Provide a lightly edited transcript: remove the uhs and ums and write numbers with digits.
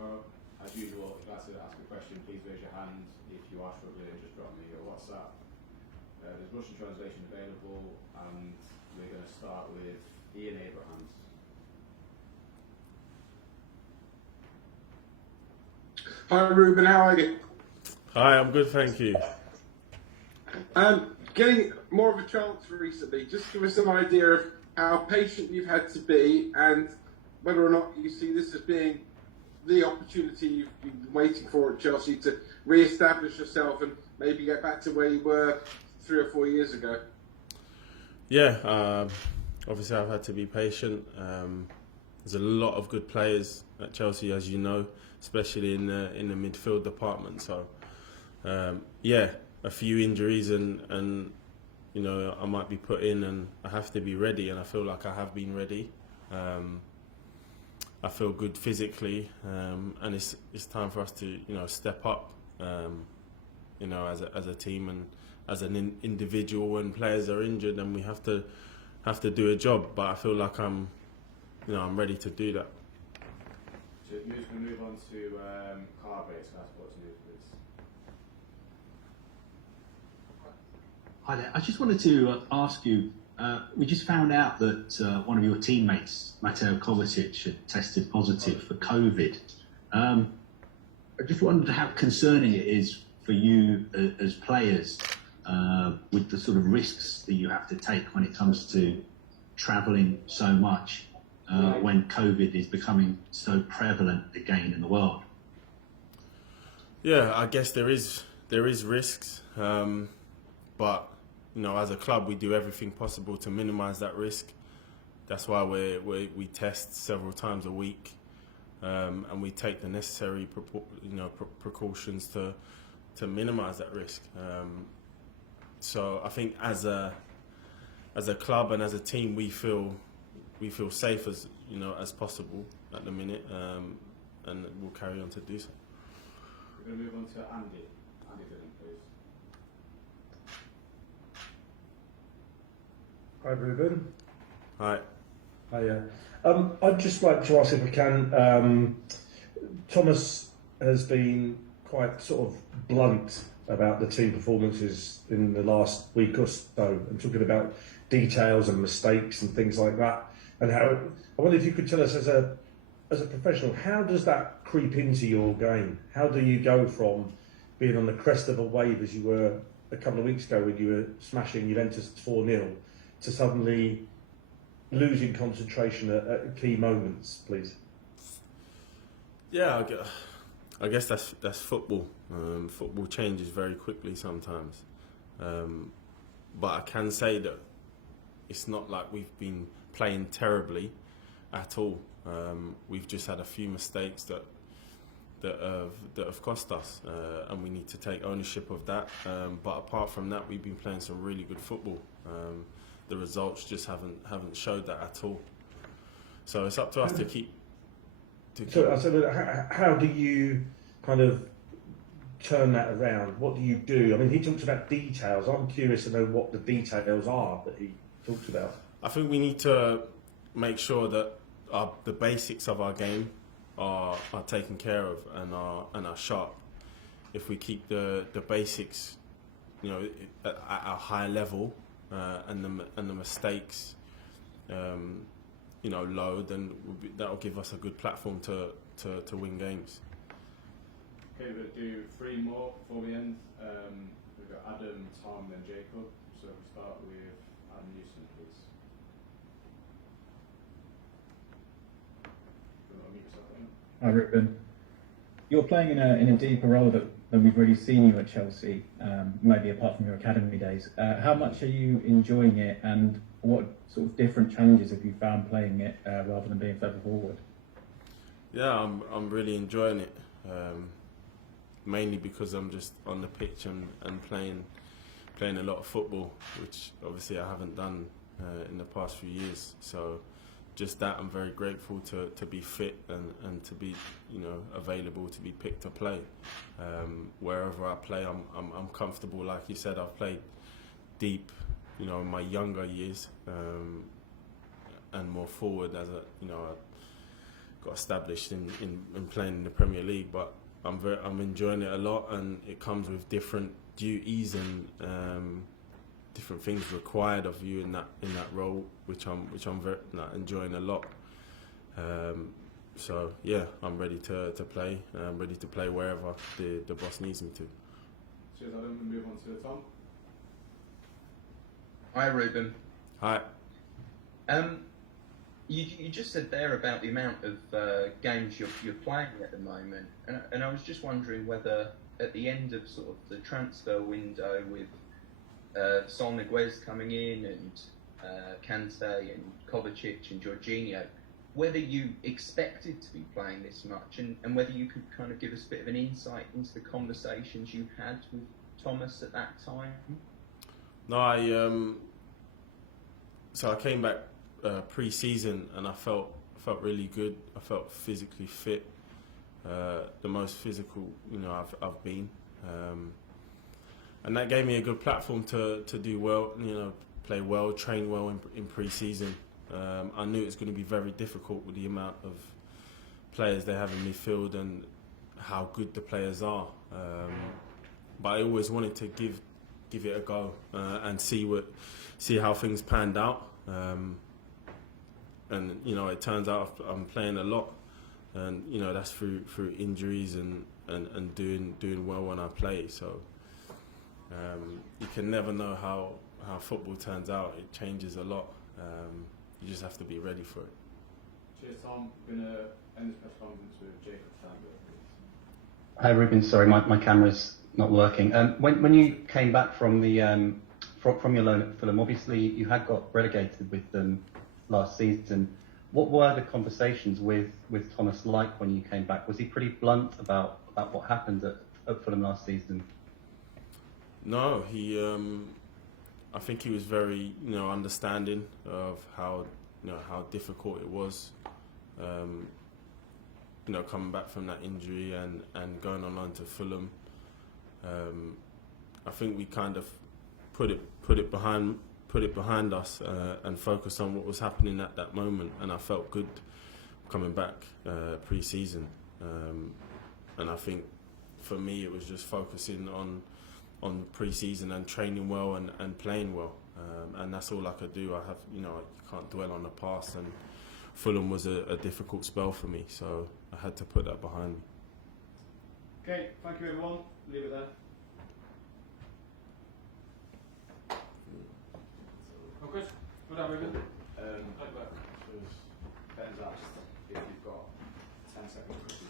tomorrow. As usual, if you'd like to ask a question, please raise your hand. If you are struggling, just drop me your WhatsApp. There's Russian translation available, and we're going to start with Ian Abrahams. Hi Ruben, how are you? Hi, I'm good, thank you. Getting more of a chance recently, just give us some idea of how patient you've had to be and whether or not you see this as being the opportunity you've been waiting for at Chelsea to re-establish yourself and maybe get back to where you were 3 or 4 years ago. Yeah, obviously I've had to be patient. There's a lot of good players at Chelsea, as you know, especially in the midfield department. So, a few injuries and you know, I might be put in and I have to be ready, and I feel like I have been ready. I feel good physically, and it's time for us to, you know, step up, you know, as a team and as an individual. When players are injured, and we have to do a job. But I feel like I'm ready to do that. So we're just going to move on to Carver, Sky Sports News, please. Hi there. I just wanted to ask you, we just found out that one of your teammates, Mateo Kovacic, had tested positive for COVID. I just wondered how concerning it is for you as players with the sort of risks that you have to take when it comes to travelling so much when COVID is becoming so prevalent again in the world. Yeah, I guess there is risks, but you know, as a club, we do everything possible to minimise that risk. That's why we test several times a week, and we take the necessary precautions to minimise that risk. So I think as a club and as a team, we feel safe as possible at the minute, and we'll carry on to do so. We're going to move on to Andy. Andy Dillon, please. Hi Ruben. Hi. Hiya. I'd just like to ask if I can. Thomas has been quite sort of blunt about the team performances in the last week or so, and talking about details and mistakes and things like that. And how, I wonder if you could tell us as a professional, how does that creep into your game? How do you go from being on the crest of a wave as you were a couple of weeks ago when you were smashing Juventus 4-0 to suddenly losing concentration at key moments, please? Yeah, I guess that's football. Football changes very quickly sometimes, but I can say that it's not like we've been playing terribly at all. We've just had a few mistakes that have cost us, and we need to take ownership of that. But apart from that, we've been playing some really good football. The results just haven't showed that at all. So it's up to us to keep. So how do you kind of turn that around? What do you do? I mean, he talks about details. I'm curious to know what the details are that he talks about. I think we need to make sure that the basics of our game are taken care of and are sharp. If we keep the basics, you know, at a high level, and the mistakes, you know, low, then that will give us a good platform to win games. Okay, we're going to do 3 more before we end. We've got Adam, Tom, and Jacob. So we'll start with Adam Newson, please. Hi Ruben. You're playing in a deeper role than we've really seen you at Chelsea, maybe apart from your academy days. How much are you enjoying it, and what sort of different challenges have you found playing it rather than being further forward? Yeah, I'm really enjoying it, mainly because I'm just on the pitch and playing a lot of football, which obviously I haven't done in the past few years. So just that, I'm very grateful to be fit and to be, you know, available to be picked to play. Wherever I play, I'm comfortable. Like you said, I've played deep, you know, in my younger years, and more forward as got established in playing in the Premier League. But I'm enjoying it a lot, and it comes with different duties and different things required of you in that role, which I'm very enjoying a lot. So yeah, I'm ready to play. I'm ready to play wherever the boss needs me to. Cheers, Adam. We move on to Tom. Hi, Ruben. Hi. You just said there about the amount of games you're playing at the moment, and I was just wondering whether at the end of sort of the transfer window with Sol Niguez coming in and Kante and Kovacic and Jorginho, whether you expected to be playing this much, and whether you could kind of give us a bit of an insight into the conversations you had with Thomas at that time. No, so I came back pre-season and I felt really good. I felt physically fit, the most physical I've been, and that gave me a good platform to do well. Play well, train well in pre-season. I knew it was going to be very difficult with the amount of players they have in midfield and how good the players are. But I always wanted to give it a go and see how things panned out. And it turns out I'm playing a lot, and that's through injuries and doing well when I play. So you can never know how football turns out. It changes a lot. You just have to be ready for it. Cheers, Tom. We're going to end this press conference with Jacob Sandberg, please. Hi, Ruben. Sorry, my camera's not working. When you came back from the from your loan at Fulham, obviously you had got relegated with them last season. What were the conversations with Thomas like when you came back? Was he pretty blunt about what happened at Fulham last season? No, I think he was very understanding of how difficult it was. Coming back from that injury and going on to Fulham. I think we kind of put it behind us and focused on what was happening at that moment, and I felt good coming back pre-season. And I think for me it was just focusing on pre-season and training well and playing well, and that's all I could do. I can't dwell on the past, and Fulham was a difficult spell for me, so I had to put that behind me. Okay, thank you everyone. Leave it there. Oh, good. Well done, Ruben. Ben's asked if you've got 10 seconds.